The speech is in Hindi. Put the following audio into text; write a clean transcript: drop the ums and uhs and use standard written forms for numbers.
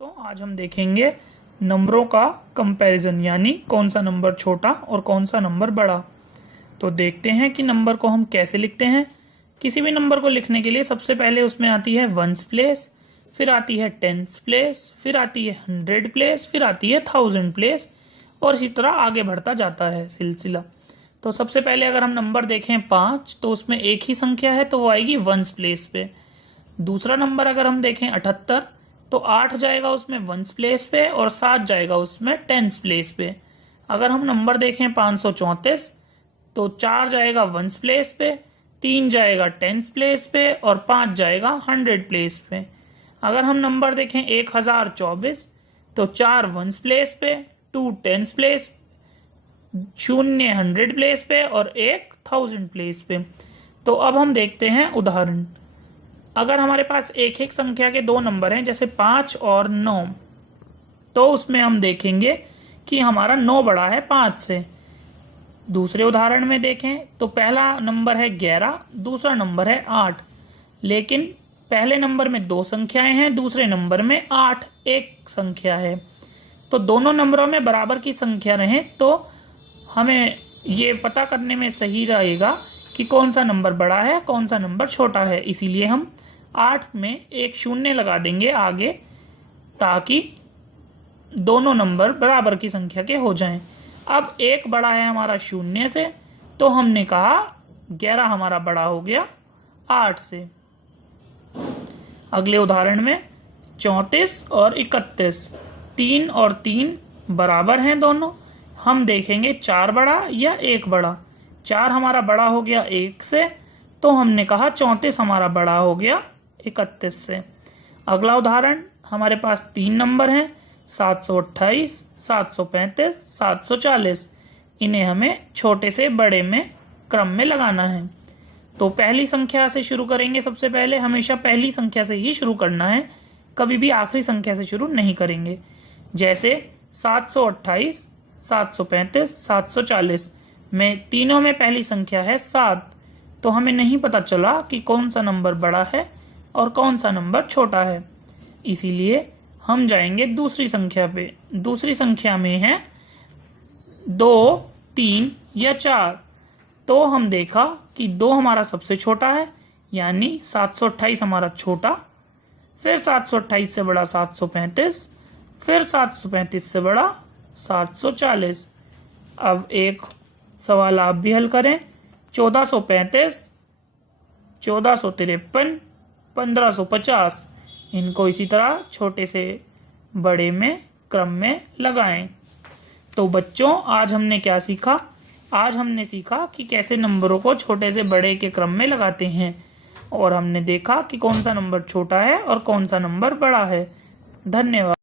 तो आज हम देखेंगे नंबरों का कंपैरिजन, यानी कौन सा नंबर छोटा और कौन सा नंबर बड़ा। तो देखते हैं कि नंबर को हम कैसे लिखते हैं। किसी भी नंबर को लिखने के लिए सबसे पहले उसमें आती है वंस प्लेस, फिर आती है टेंस प्लेस, फिर आती है 100 प्लेस, फिर आती है 1000 प्लेस, और इसी तरह आगे बढ़ता जाता है सिलसिला। तो सबसे पहले अगर हम नंबर देखें 5, तो उसमें एक ही संख्या है तो वो आएगी वंस प्लेस पे। दूसरा नंबर अगर हम देखें 78, तो 8 जाएगा उसमें वंस प्लेस पे और 7 जाएगा उसमें टेंस प्लेस पे। अगर हम नंबर देखें 534, तो 4 जाएगा वंस प्लेस पे, 3 जाएगा टेंस प्लेस पे और 5 जाएगा 100 प्लेस पे। अगर हम नंबर देखें 1024, तो 4 वंस प्लेस पे, 2 टेंस प्लेस, 0 100 प्लेस पे और 1 1000 प्लेस पे। तो अब हम देखते हैं उदाहरण। अगर हमारे पास एक एक संख्या के दो नंबर हैं, जैसे 5 और 9, तो उसमें हम देखेंगे कि हमारा 9 बड़ा है 5 से। दूसरे उदाहरण में देखें तो पहला नंबर है 11, दूसरा नंबर है 8, लेकिन पहले नंबर में 2 संख्याएं हैं, दूसरे नंबर में 8 एक संख्या है। तो दोनों नंबरों में बराबर की संख्या रहे तो हमें ये पता करने में सही रहेगा कि कौन सा नंबर बड़ा है कौन सा नंबर छोटा है। इसीलिए हम 8 में एक 0 लगा देंगे आगे, ताकि दोनों नंबर बराबर की संख्या के हो जाएं। अब 1 बड़ा है हमारा 0 से, तो हमने कहा 11 हमारा बड़ा हो गया 8 से। अगले उदाहरण में 34 और 31, 3 और 3 बराबर हैं दोनों। हम देखेंगे 4 बड़ा या 1 बड़ा। 4 हमारा बड़ा हो गया 1 से, तो हमने कहा 34 हमारा बड़ा हो गया 31 से। अगला उदाहरण, हमारे पास 3 नंबर हैं, 728, 735, 740। इन्हें हमें छोटे से बड़े में क्रम में लगाना है। तो पहली संख्या से शुरू करेंगे। सबसे पहले हमेशा पहली संख्या से ही शुरू करना है, कभी भी आखिरी संख्या से शुरू नहीं करेंगे। जैसे 728, 735, 740 में तीनों में पहली संख्या है 7, तो हमें नहीं पता चला कि कौन सा नंबर बड़ा है और कौन सा नंबर छोटा है। इसीलिए हम जाएंगे दूसरी संख्या पे। दूसरी संख्या में है 2, 3 या 4, तो हम देखा कि 2 हमारा सबसे छोटा है, यानी 728 हमारा छोटा, फिर 728 से बड़ा 735, फिर 735 से बड़ा 740। अब एक सवाल आप भी हल करें। 1435, 1453, 1550, इनको इसी तरह छोटे से बड़े में क्रम में लगाएं। तो बच्चों, आज हमने क्या सीखा? आज हमने सीखा कि कैसे नंबरों को छोटे से बड़े के क्रम में लगाते हैं, और हमने देखा कि कौन सा नंबर छोटा है और कौन सा नंबर बड़ा है। धन्यवाद।